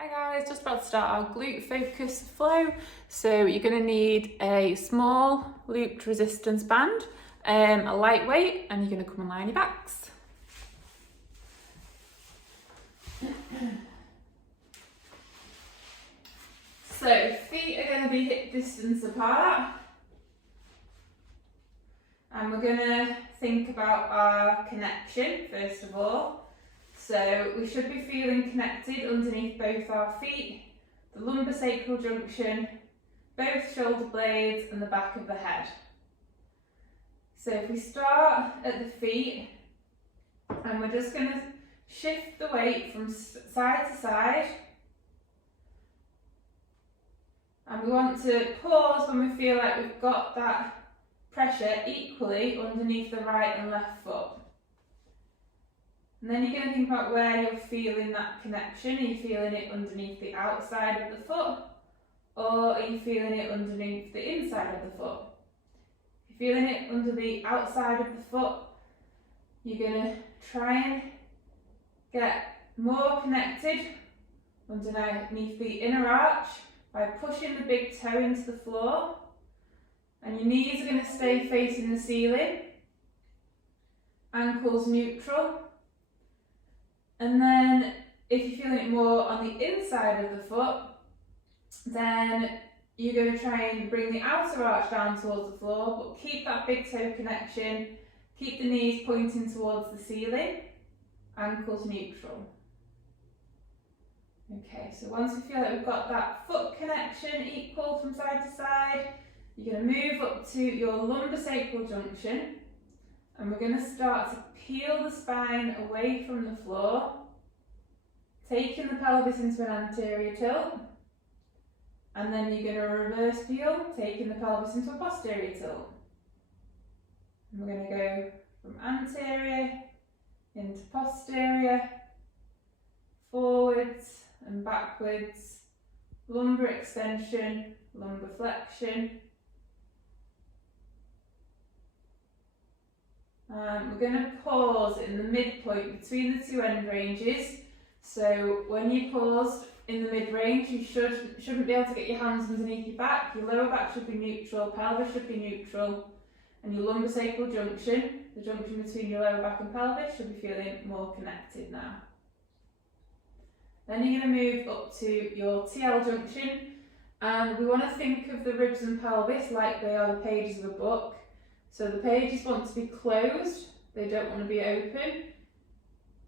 Hi guys, just about to start our glute focus flow. So you're going to need a small looped resistance band, a lightweight, and you're going to come and lie on your backs. So feet are going to be hip distance apart, and we're going to think about our connection first of all. So we should be feeling connected underneath both our feet, the lumbosacral junction, both shoulder blades and the back of the head. So if we start at the feet, and we're just going to shift the weight from side to side, and we want to pause when we feel like we've got that pressure equally underneath the right and left foot. And then you're going to think about where you're feeling that connection. Are you feeling it underneath the outside of the foot, or are you feeling it underneath the inside of the foot? If you're feeling it under the outside of the foot, you're going to try and get more connected underneath the inner arch by pushing the big toe into the floor, and your knees are going to stay facing the ceiling, ankles neutral. And then if you're feeling it more on the inside of the foot, then you're going to try and bring the outer arch down towards the floor, but keep that big toe connection, keep the knees pointing towards the ceiling, ankles neutral. Okay, so once we feel like we've got that foot connection equal from side to side, you're going to move up to your lumbosacral junction, and we're going to start to peel the spine away from the floor, taking the pelvis into an anterior tilt, and then you're going to reverse peel, taking the pelvis into a posterior tilt. And we're going to go from anterior into posterior, forwards and backwards, lumbar extension, lumbar flexion. We're going to pause in the midpoint between the two end ranges. So when you pause in the mid-range, you shouldn't be able to get your hands underneath your back. Your lower back should be neutral, pelvis should be neutral, and your lumbosacral junction, the junction between your lower back and pelvis, should be feeling more connected now. Then you're going to move up to your TL junction, and we want to think of the ribs and pelvis like they are the pages of a book. So the pages want to be closed, they don't want to be open.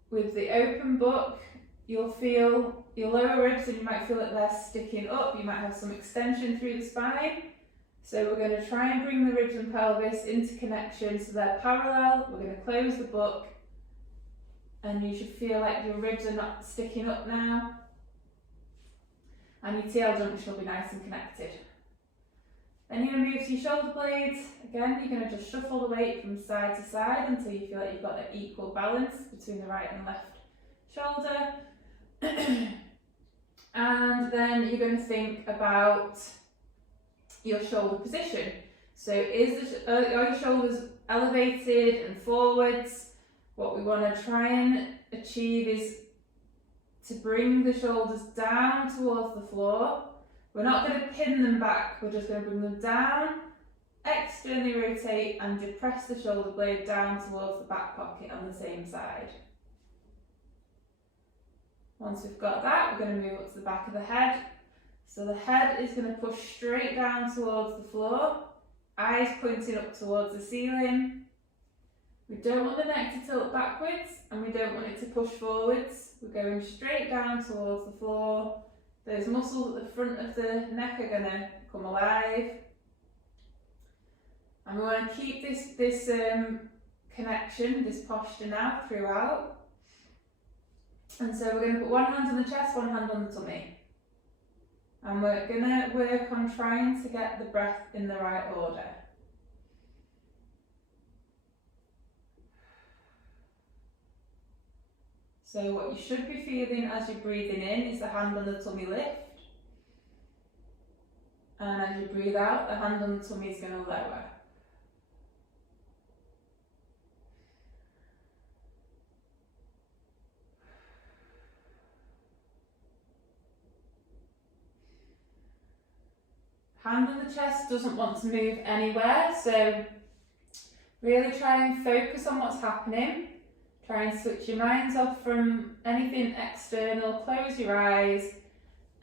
With the open book, you'll feel your lower ribs and you might feel it they're sticking up, you might have some extension through the spine. So we're going to try and bring the ribs and pelvis into connection so they're parallel. We're going to close the book, and you should feel like your ribs are not sticking up now. And your TL junction will be nice and connected. Then you're going to move to your shoulder blades. Again, you're going to just shuffle the weight from side to side until you feel like you've got an equal balance between the right and left shoulder. And then you're going to think about your shoulder position. So are your shoulders elevated and forwards? What we want to try and achieve is to bring the shoulders down towards the floor. We're not going to pin them back, we're just going to bring them down, externally rotate and depress the shoulder blade down towards the back pocket on the same side. Once we've got that, we're going to move up to the back of the head. So the head is going to push straight down towards the floor, eyes pointing up towards the ceiling. We don't want the neck to tilt backwards and we don't want it to push forwards. We're going straight down towards the floor. Those muscles at the front of the neck are going to come alive. And we want to keep this connection, this posture now throughout. And so we're going to put one hand on the chest, one hand on the tummy. And we're going to work on trying to get the breath in the right order. So what you should be feeling as you're breathing in is the hand on the tummy lift. And as you breathe out, the hand on the tummy is going to lower. Hand on the chest doesn't want to move anywhere, so really try and focus on what's happening. Try and switch your minds off from anything external, close your eyes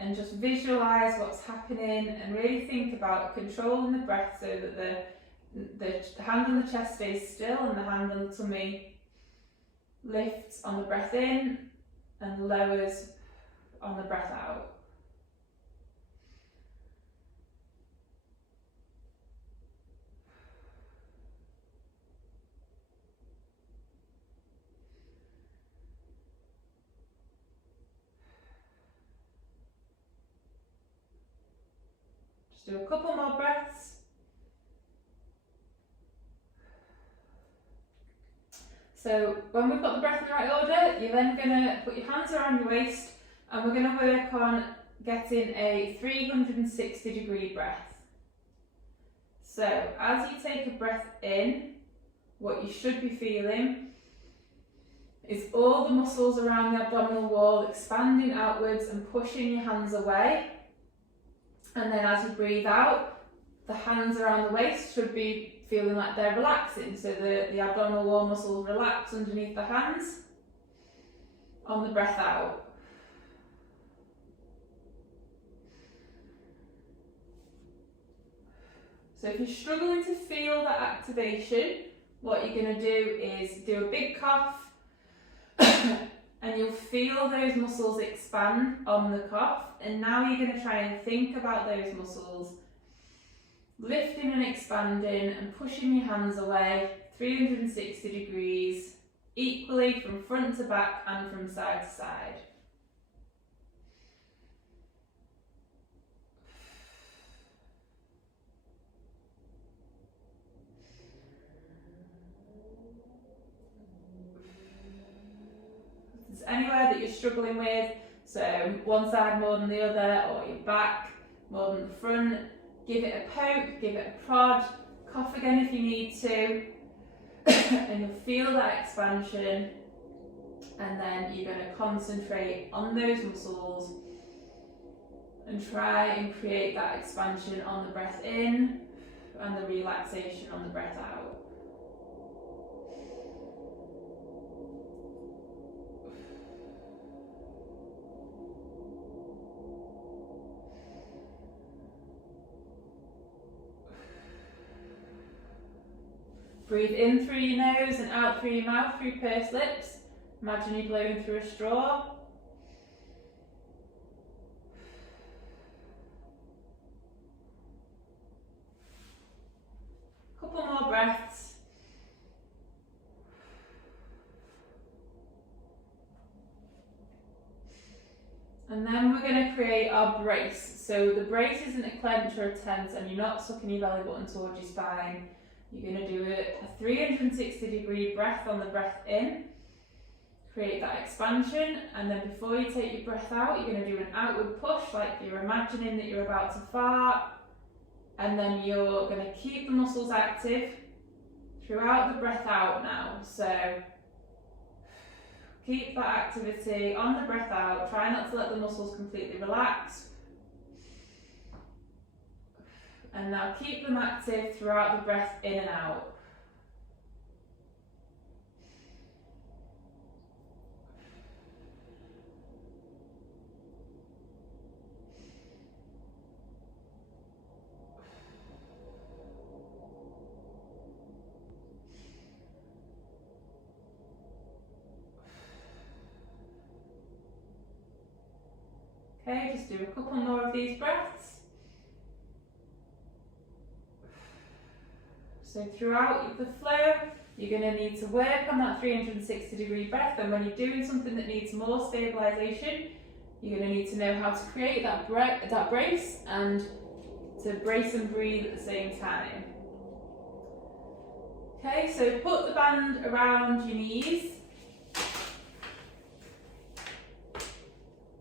and just visualise what's happening and really think about controlling the breath so that the hand on the chest stays still and the hand on the tummy lifts on the breath in and lowers on the breath out. Just do a couple more breaths. So when we've got the breath in the right order, you're then going to put your hands around your waist and we're going to work on getting a 360-degree breath. So as you take a breath in, what you should be feeling is all the muscles around the abdominal wall expanding outwards and pushing your hands away. And then as you breathe out, the hands around the waist should be feeling like they're relaxing. So the abdominal wall muscles relax underneath the hands on the breath out. So if you're struggling to feel that activation, what you're going to do is do a big cough and you'll feel those muscles expand on the cough, and now you're going to try and think about those muscles lifting and expanding and pushing your hands away 360 degrees equally from front to back and from side to side. Anywhere that you're struggling with, so one side more than the other or your back more than the front, give it a poke, give it a prod, cough again if you need to and you'll feel that expansion, and then you're going to concentrate on those muscles and try and create that expansion on the breath in and the relaxation on the breath out. Breathe in through your nose and out through your mouth through pursed lips. Imagine you're blowing through a straw. Couple more breaths. And then we're going to create our brace. So the brace isn't a clench or a tense, and you're not sucking your belly button towards your spine. You're going to do a 360-degree breath on the breath in, create that expansion, and then before you take your breath out, you're going to do an outward push like you're imagining that you're about to fart, and then you're going to keep the muscles active throughout the breath out now. So keep that activity on the breath out, try not to let the muscles completely relax. And now keep them active throughout the breath in and out. Okay, just do a couple more of these breaths. So throughout the flow, you're going to need to work on that 360-degree breath, and when you're doing something that needs more stabilisation, you're going to need to know how to create that brace and to brace and breathe at the same time. Okay, so put the band around your knees.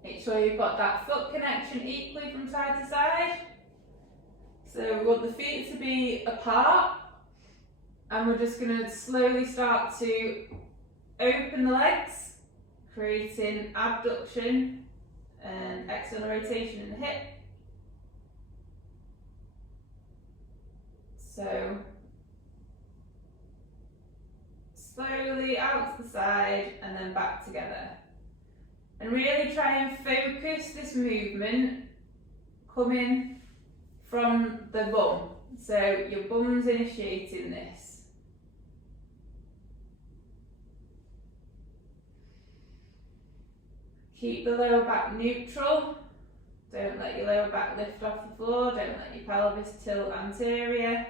Make sure you've got that foot connection equally from side to side. So we want the feet to be apart. And we're just going to slowly start to open the legs, creating abduction and external rotation in the hip. So slowly out to the side and then back together. And really try and focus this movement coming from the bum. So your bum's initiating this. Keep the lower back neutral. Don't let your lower back lift off the floor. Don't let your pelvis tilt anterior.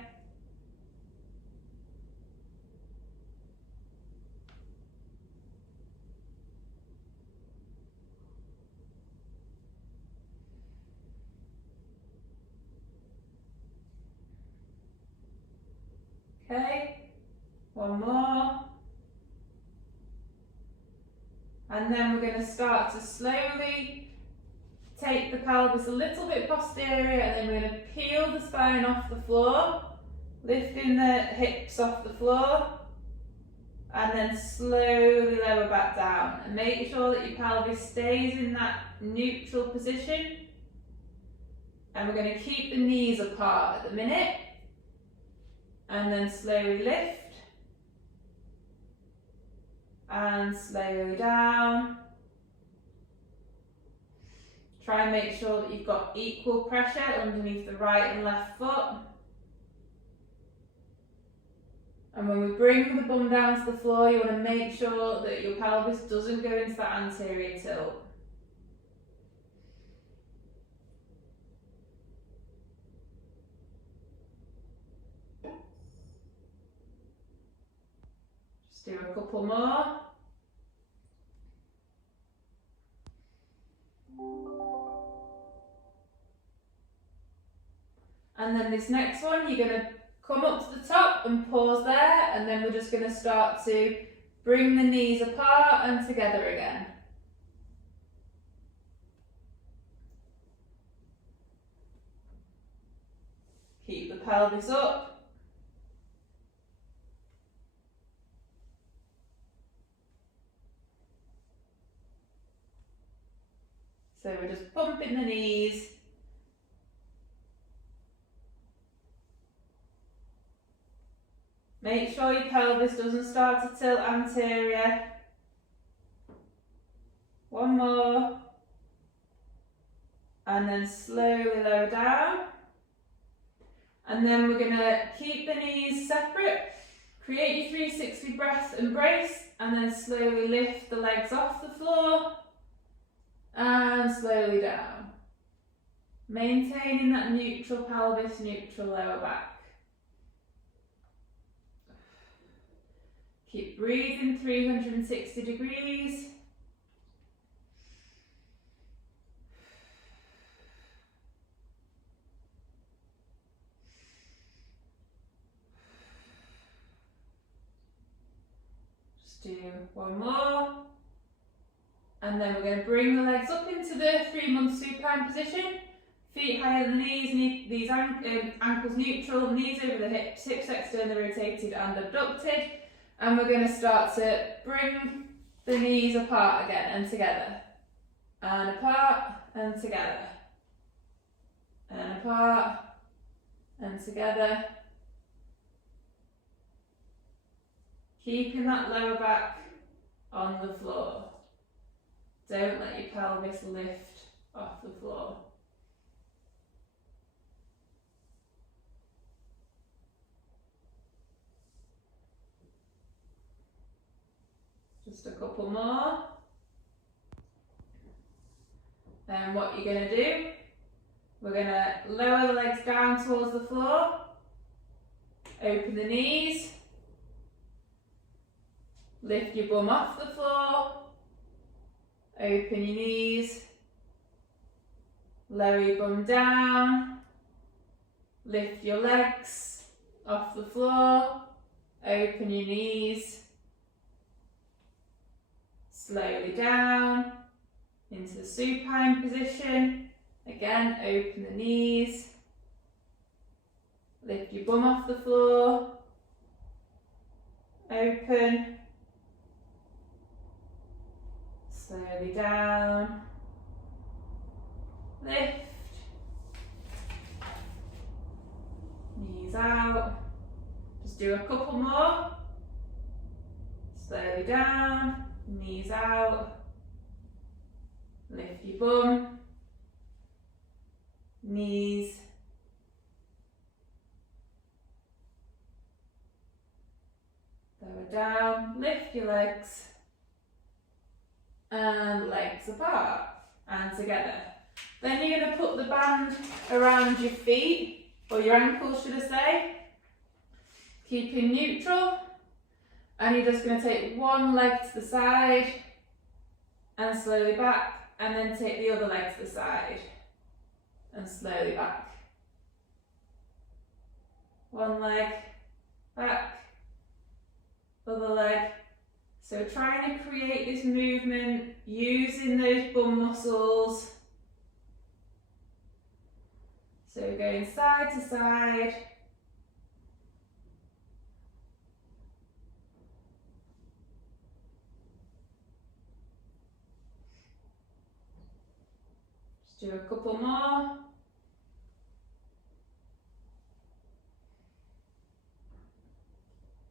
Okay, one more. And then we're going to start to slowly take the pelvis a little bit posterior, and then we're going to peel the spine off the floor, lifting the hips off the floor, and then slowly lower back down. And make sure that your pelvis stays in that neutral position. And we're going to keep the knees apart at the minute. And then slowly lift. And slowly down. Try and make sure that you've got equal pressure underneath the right and left foot. And when we bring the bum down to the floor, you want to make sure that your pelvis doesn't go into that anterior tilt. Just do a couple more. And then this next one, you're going to come up to the top and pause there, and then we're just going to start to bring the knees apart and together again. Keep the pelvis up. So we're just pumping the knees. Make sure your pelvis doesn't start to tilt anterior. One more. And then slowly lower down. And then we're going to keep the knees separate. Create your 360 breath and brace. And then slowly lift the legs off the floor. And slowly down. Maintaining that neutral pelvis, neutral lower back. Keep breathing 360 degrees. Just do one more. And then we're going to bring the legs up into the 3-month supine position. Feet higher than the knees, these ankles neutral, knees over the hips, hips externally rotated and abducted. And we're going to start to bring the knees apart again and together. And apart and together. And apart and together. Keeping that lower back on the floor. Don't let your pelvis lift off the floor. Just a couple more. Then what you're going to do, we're going to lower the legs down towards the floor, open the knees, lift your bum off the floor, open your knees, lower your bum down, lift your legs off the floor, open your knees, slowly down into the supine position. Again, open the knees, lift your bum off the floor, open, slowly down, lift, knees out, Just do a couple more. Slowly down, knees out. Lift your bum, knees. Lower down, lift your legs. And legs apart and together. Then you're going to put the band around your feet, or your ankles should I say, keeping neutral, and you're just going to take one leg to the side and slowly back, and then take the other leg to the side and slowly back. One leg, back, other leg. So trying to create this movement using those bum muscles. So going side to side. Just do a couple more.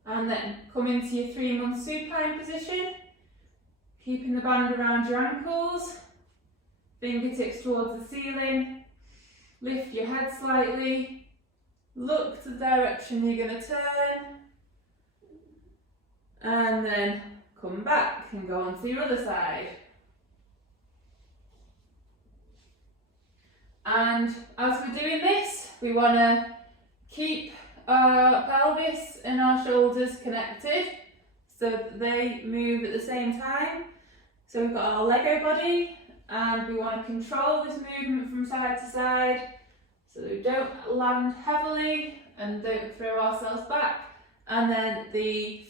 And then come into your 3-month supine position, keeping the band around your ankles, fingertips towards the ceiling, lift your head slightly, look to the direction you're going to turn, and then come back and go on to your other side. And as we're doing this, we want to keep our pelvis and our shoulders connected so that they move at the same time. So we've got our Lego body, and we want to control this movement from side to side so that we don't land heavily and don't throw ourselves back. And then the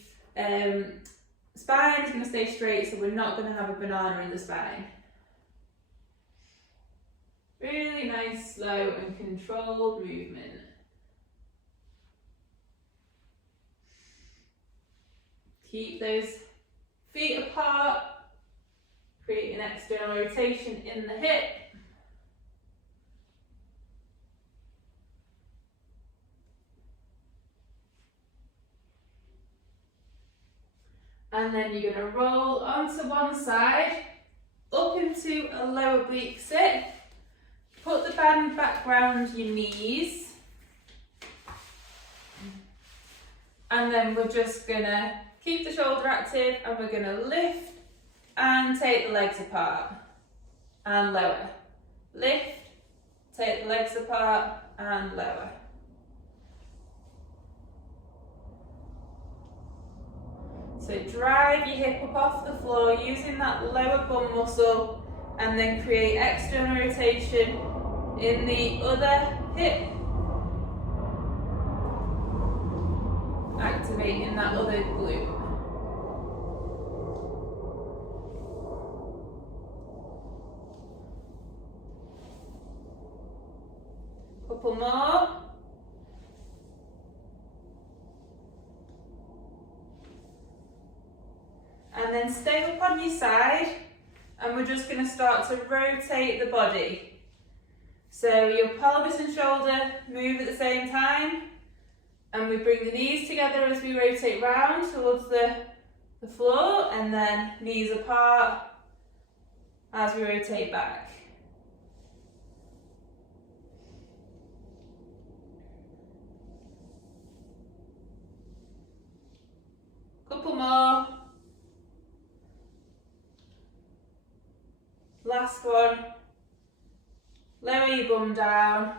spine is going to stay straight, so we're not going to have a banana in the spine. Really nice, slow and controlled movement. Keep those feet apart, create an external rotation in the hip. And then you're going to roll onto one side, up into a low oblique sit. Put the band back round your knees. And then we're just going to keep the shoulder active, and we're going to lift and take the legs apart and lower. Lift, take the legs apart and lower. So drive your hip up off the floor using that lower bum muscle, and then create external rotation in the other hip. Activating that other glute. Couple more. And then stay up on your side, and we're just going to start to rotate the body. So your pelvis and shoulder move at the same time, and we bring the knees together as we rotate round towards the floor, and then knees apart as we rotate back. Couple more. Last one. Lower your bum down,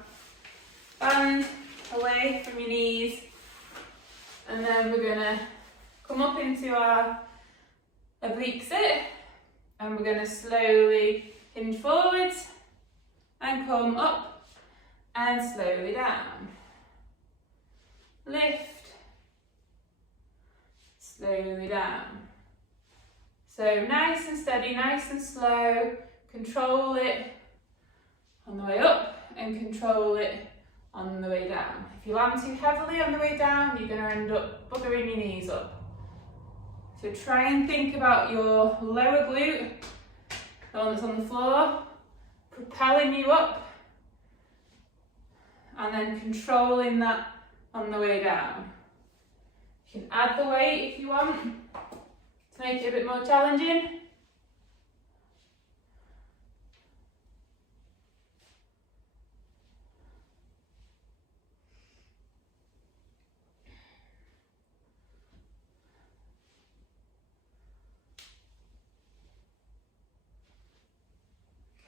band away from your knees, and then we're going to come up into our oblique sit, and we're going to slowly hinge forwards and come up and slowly down. Lift, slowly down. So nice and steady, nice and slow. Control it on the way up and control it on the way down. If you land too heavily on the way down, you're going to end up buggering your knees up. So try and think about your lower glute, the one that's on the floor, propelling you up, and then controlling that on the way down. You can add the weight if you want to make it a bit more challenging.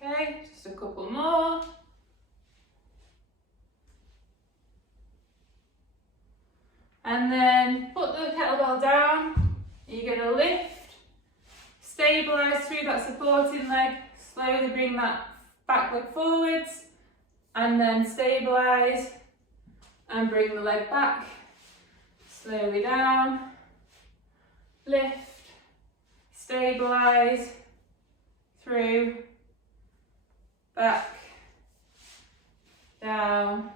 Okay, just a couple more. And then put the kettlebell down. You're going to lift, stabilise through that supporting leg, slowly bring that back leg forwards, and then stabilise and bring the leg back, slowly down, lift, stabilise, through, back, down.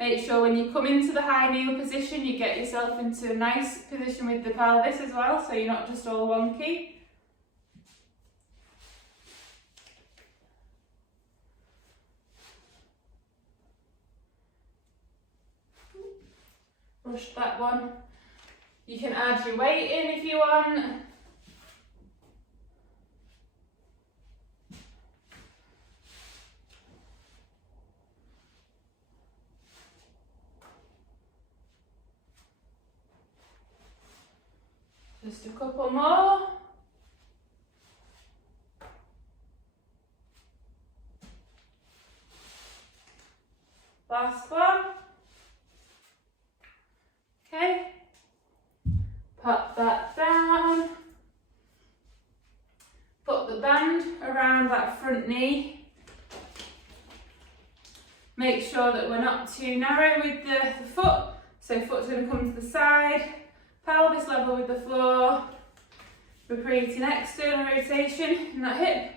Make sure when you come into the high kneel position, you get yourself into a nice position with the pelvis as well, so you're not just all wonky. Push that one. You can add your weight in if you want. Just a couple more. Last one. Okay. Pop that down. Put the band around that front knee. Make sure that we're not too narrow with the foot. So foot's going to come to the side. Pelvis level with the floor. We're creating external rotation in that hip.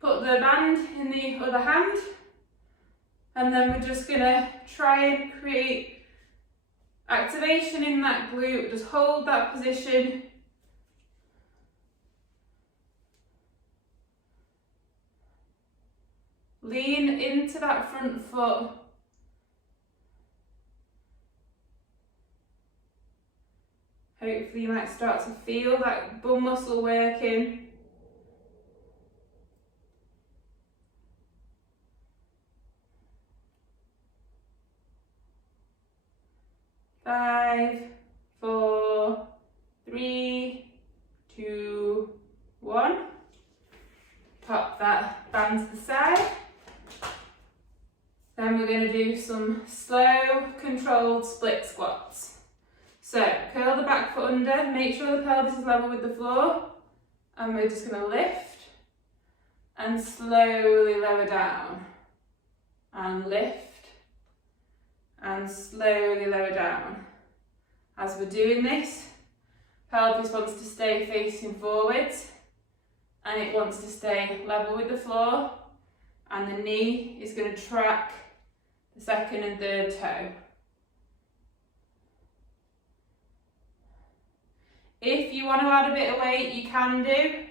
Put the band in the other hand. And then we're just going to try and create activation in that glute. Just hold that position. Lean into that front foot. Hopefully you might start to feel that bum muscle working. Five, 4, 3, 2, 1. Pop that band to the side. Then we're going to do some slow, controlled split squats. So, curl the back foot under, make sure the pelvis is level with the floor, and we're just going to lift and slowly lower down, and lift and slowly lower down. As we're doing this, pelvis wants to stay facing forwards, and it wants to stay level with the floor, and the knee is going to track the second and third toe. If you want to add a bit of weight, you can do,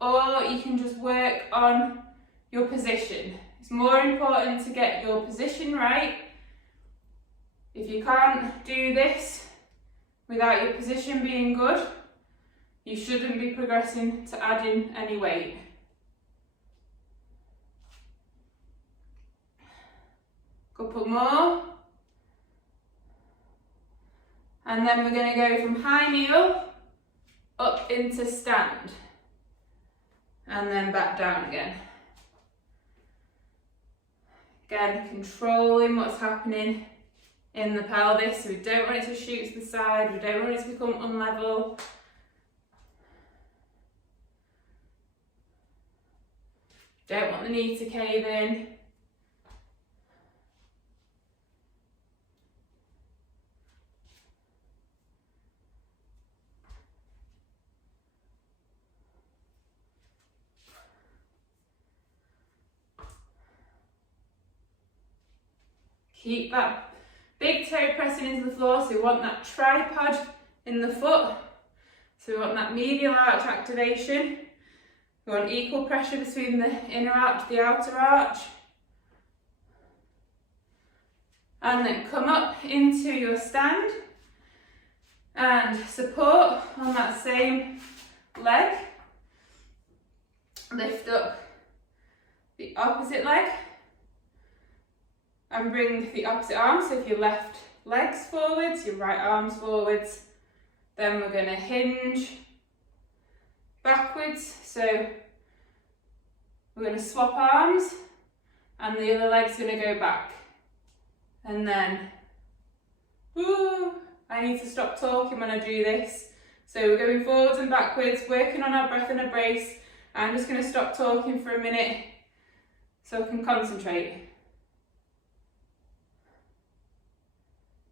or you can just work on your position. It's more important to get your position right. If you can't do this without your position being good, you shouldn't be progressing to adding any weight. Couple more. And then we're going to go from high kneel up into stand. And then back down again. Again, controlling what's happening in the pelvis. So we don't want it to shoot to the side. We don't want it to become unlevel. Don't want the knee to cave in. Keep that big toe pressing into the floor, so we want that tripod in the foot. So we want that medial arch activation. We want equal pressure between the inner arch and the outer arch. And then come up into your stand and support on that same leg. Lift up the opposite leg and bring the opposite arm. So if your left leg's forwards, your right arm's forwards, then we're going to hinge backwards. So we're going to swap arms and the other leg's going to go back. And then, woo, I need to stop talking when I do this. So we're going forwards and backwards, working on our breath in a brace. I'm just going to stop talking for a minute so I can concentrate.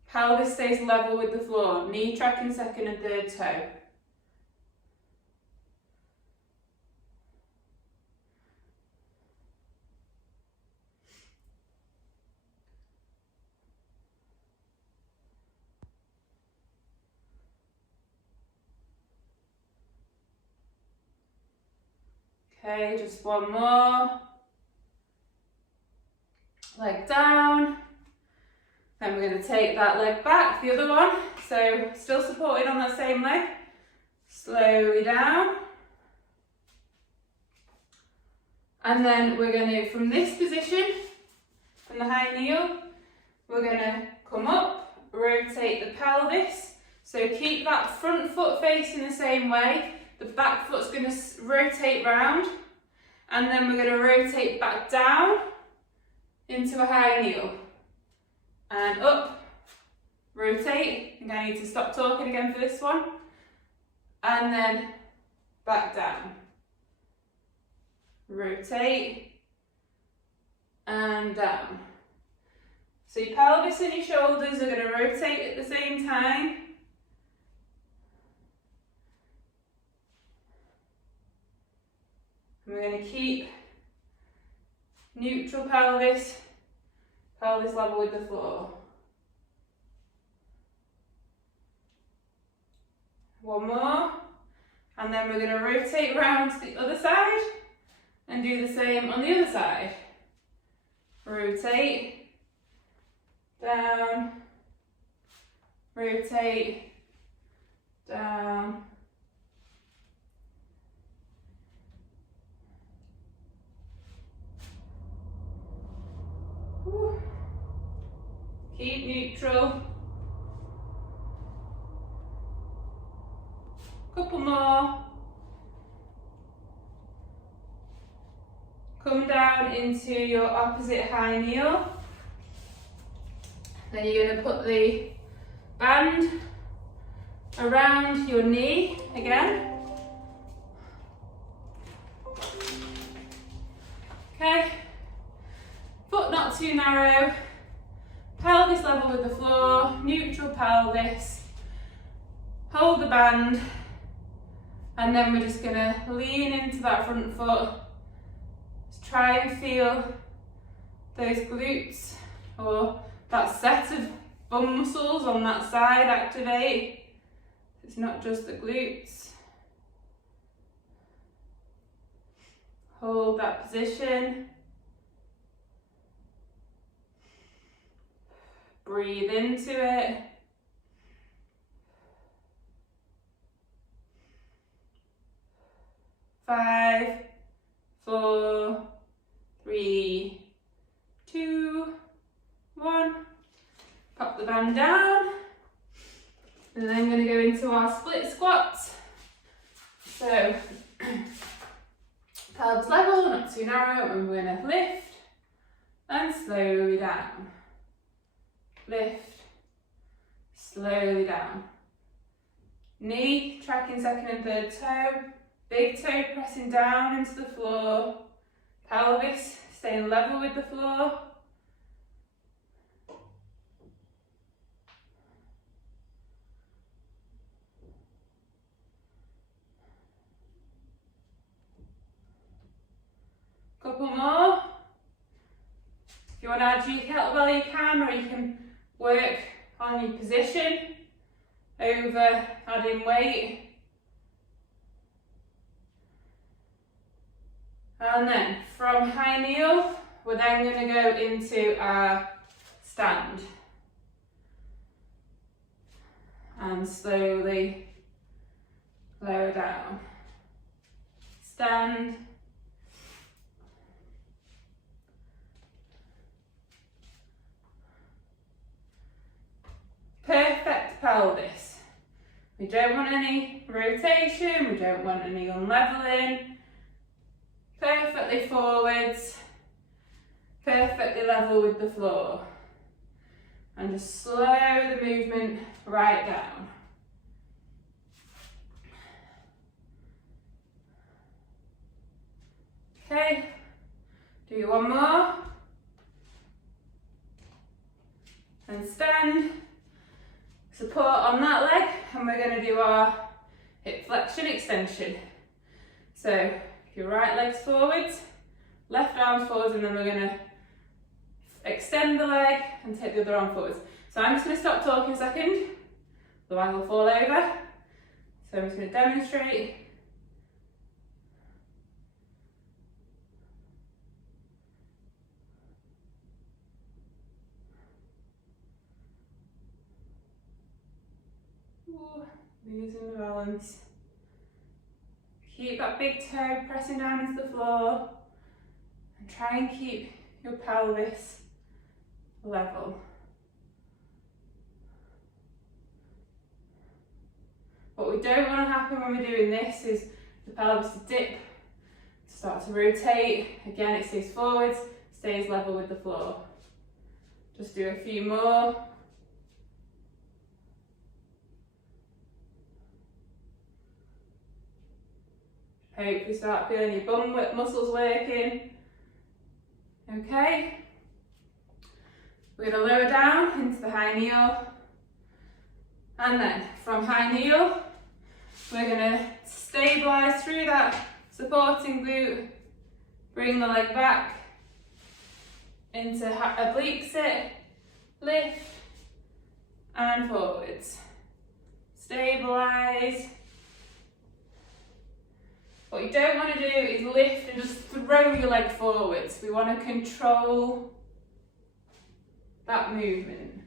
Pelvis stays level with the floor, knee tracking second and third toe. Okay, just one more. Leg down. Then we're going to take that leg back, the other one. So still supported on that same leg. Slowly down. And then we're going to, from this position, from the high kneel, we're going to come up, rotate the pelvis. So keep that front foot facing the same way. The back foot's going to rotate round. And then we're going to rotate back down into a high kneel. And up, rotate. I think I need to stop talking again for this one. And then back down. Rotate and down. So your pelvis and your shoulders are going to rotate at the same time. And we're going to keep neutral pelvis, pelvis level with the floor. One more. And then we're going to rotate around to the other side and do the same on the other side. Rotate, down, rotate, down. Whew. Keep neutral. Couple more. Come down into your opposite high kneel. Then you're going to put the band around your knee again. Okay. Foot not too narrow. Pelvis level with the floor. Neutral pelvis. Hold the band. And then we're just going to lean into that front foot. Just try and feel those glutes or that set of bum muscles on that side activate. It's not just the glutes. Hold that position. Breathe into it. Five, 4, 3, 2, 1. Pop the band down. And then I'm going to go into our split squats. So, pelvis level, not too narrow, and we're going to lift and slowly down. Lift, slowly down. Knee tracking second and third toe. Big toe pressing down into the floor. Pelvis staying level with the floor. Couple more. If you want to add your kettlebell, you can, or you can work on your position over adding weight. And then from high kneel, we're then going to go into our stand. and slowly lower down. Stand. Perfect pelvis. We don't want any rotation, we don't want any unleveling. Perfectly forwards, perfectly level with the floor. And just slow the movement right down. Okay, do one more. And stand. Support on that leg, and we're going to do our hip flexion extension. So your right leg's forwards, left arm's forwards, and then we're going to extend the leg and take the other arm forwards. So I'm just going to stop talking a second, otherwise I'll fall over. So I'm just going to demonstrate. Ooh, losing the balance. Keep that big toe pressing down into the floor and try and keep your pelvis level. What we don't want to happen when we're doing this is the pelvis to dip, start to rotate. Again, it stays forwards, stays level with the floor. Just do a few more. Hopefully start feeling your bum muscles working. Okay. We're going to lower down into the high kneel. And then from high kneel, we're going to stabilise through that supporting glute. Bring the leg back into oblique sit, lift and forwards. Stabilise. What you don't want to do is lift and just throw your leg forwards. We want to control that movement.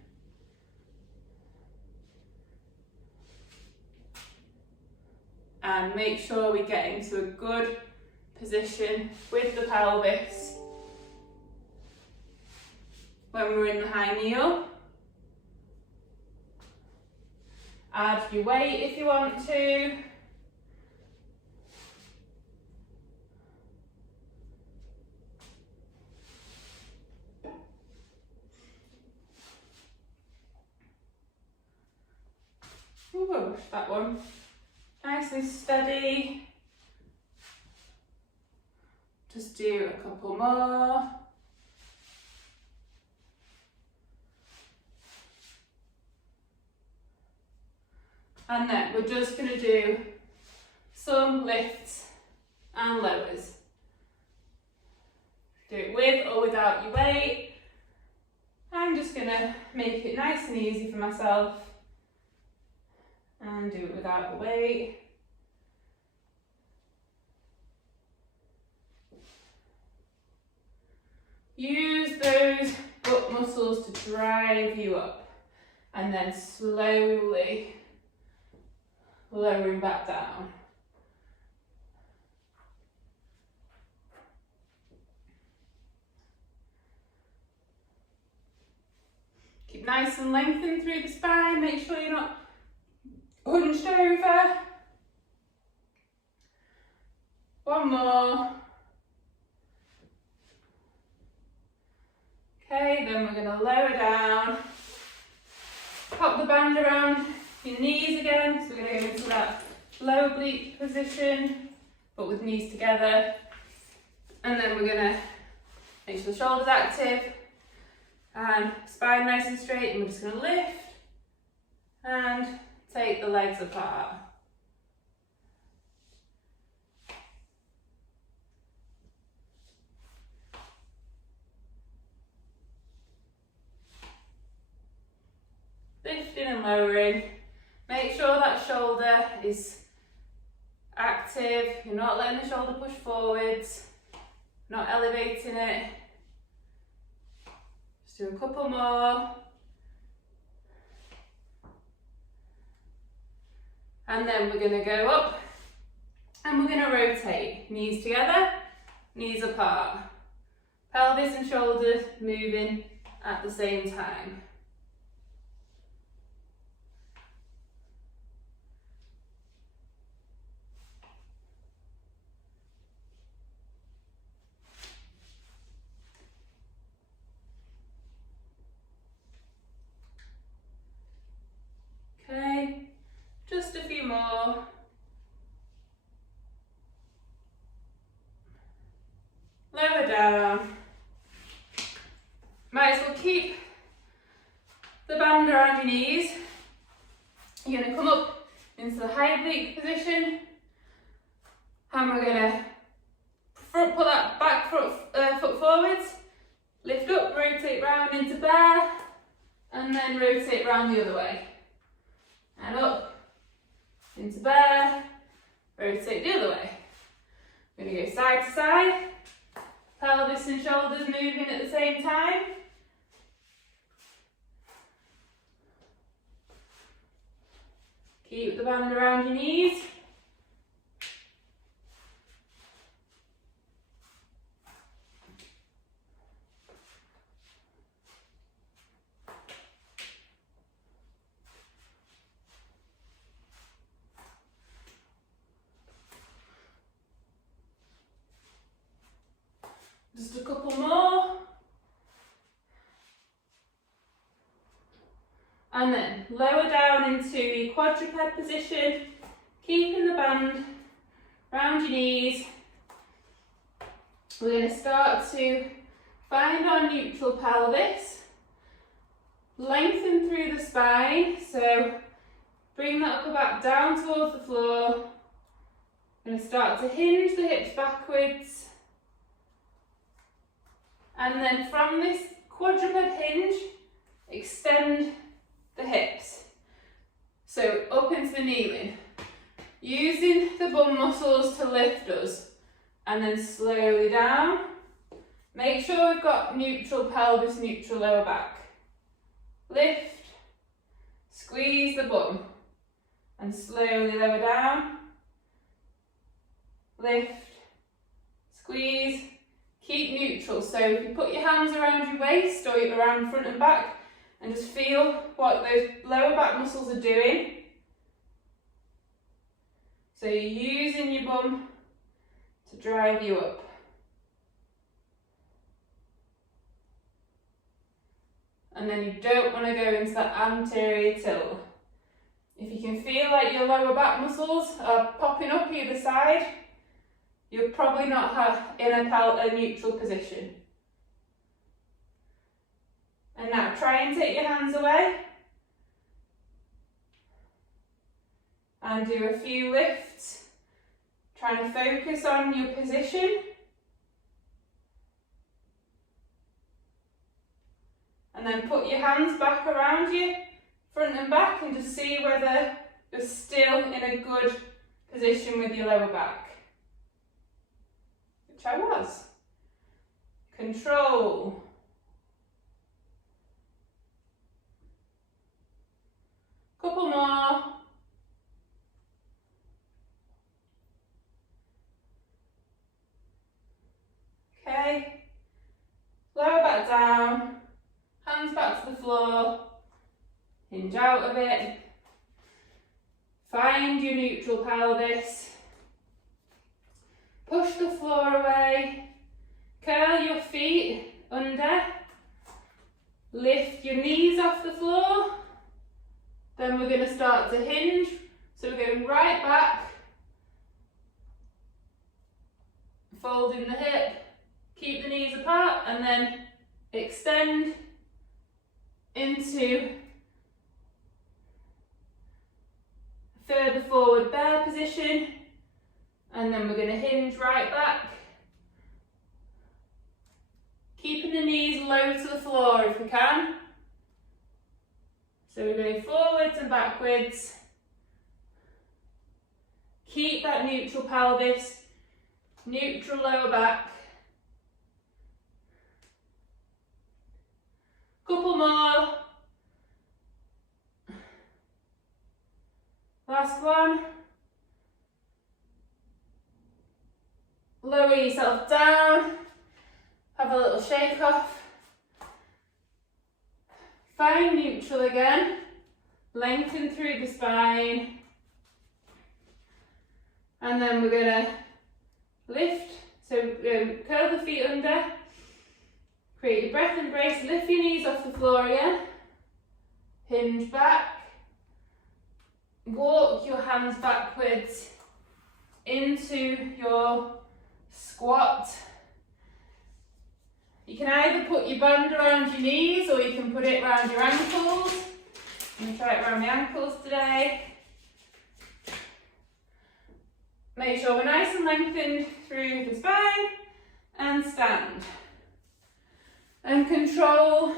And make sure we get into a good position with the pelvis when we're in the high kneel. Add your weight if you want to. Ooh, that one. Nice and steady. Just do a couple more. And then we're just going to do some lifts and lowers. Do it with or without your weight. I'm just going to make it nice and easy for myself. And do it without the weight. Use those butt muscles to drive you up and then slowly lowering back down. Keep nice and lengthened through the spine, make sure you're not hunched over. One more. Okay, then we're going to lower down. Pop the band around your knees again. So we're going to go into that low oblique position, but with knees together. And then we're going to make sure the shoulders active and spine nice and straight. And we're just going to lift and take the legs apart. Lifting and lowering. Make sure that shoulder is active. You're not letting the shoulder push forwards, not elevating it. Just do a couple more. And then we're going to go up and we're going to rotate. Knees together, knees apart. Pelvis and shoulders moving at the same time. Okay, just a few more. Lower down. Might as well keep the band around your knees. You're going to come up into the high oblique position, and we're going to put that back foot forwards, lift up, rotate round into bear, and then rotate round the other way. And up, into bear, rotate the other way. We're going to go side to side, pelvis and shoulders moving at the same time. Keep the band around your knees. Just a couple more. And then lower down into your quadruped position, keeping the band around your knees. We're going to start to find our neutral pelvis, lengthen through the spine, so bring that upper back down towards the floor. We're going to start to hinge the hips backwards. And then from this quadruped hinge, extend the hips. So up into the kneeling, using the bum muscles to lift us, and then slowly down. Make sure we've got neutral pelvis, neutral lower back. Lift, squeeze the bum, and slowly lower down. Lift, squeeze, keep neutral. So if you put your hands around your waist or around front and back, and just feel what those lower back muscles are doing. So you're using your bum to drive you up. And then you don't want to go into that anterior tilt. If you can feel like your lower back muscles are popping up either side, you'll probably not in a neutral position. And now try and take your hands away and do a few lifts, trying to focus on your position. And then put your hands back around you, front and back, and just see whether you're still in a good position with your lower back. Which I was. Control. Couple more. Okay. Lower back down. Hands back to the floor. Hinge out a bit. Find your neutral pelvis. Push the floor away. Curl your feet under. Lift your knees off the floor. Then we're going to start to hinge. So we're going right back, folding the hip, keep the knees apart, and then extend into further forward bear position. And then we're going to hinge right back, keeping the knees low to the floor if we can. So we're going forwards and backwards. Keep that neutral pelvis, neutral lower back. Couple more. Last one. Lower yourself down. Have a little shake off. Find neutral again. Lengthen through the spine. And then we're going to lift. So curl the feet under. Create your breath embrace. Lift your knees off the floor again. Hinge back. Walk your hands backwards into your squat. You can either put your band around your knees or you can put it around your ankles. I'm going to try it around my ankles today. Make sure we're nice and lengthened through the spine and stand. And control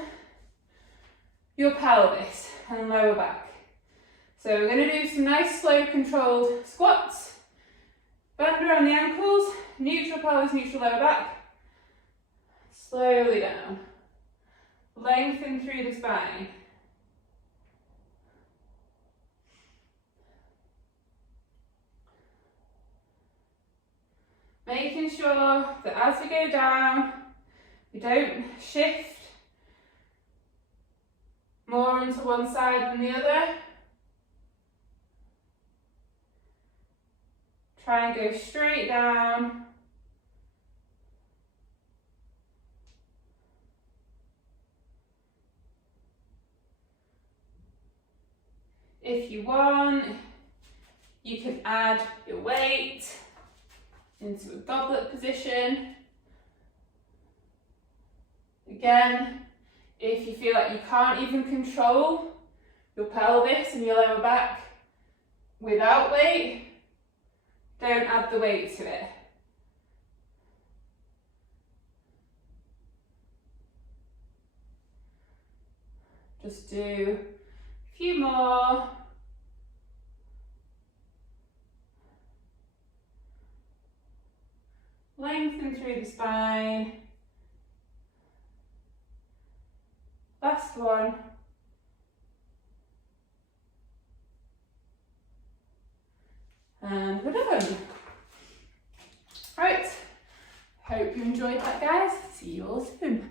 your pelvis and lower back. So we're going to do some nice slow controlled squats. Band around the ankles, neutral pelvis, neutral lower back. Slowly down. Lengthen through the spine. Making sure that as we go down, we don't shift more onto one side than the other. Try and go straight down. If you want, you can add your weight into a goblet position. Again, if you feel like you can't even control your pelvis and your lower back without weight, don't add the weight to it. Just do a few more. Lengthen through the spine. Last one. And we're done. Right, hope you enjoyed that, guys. See you all soon.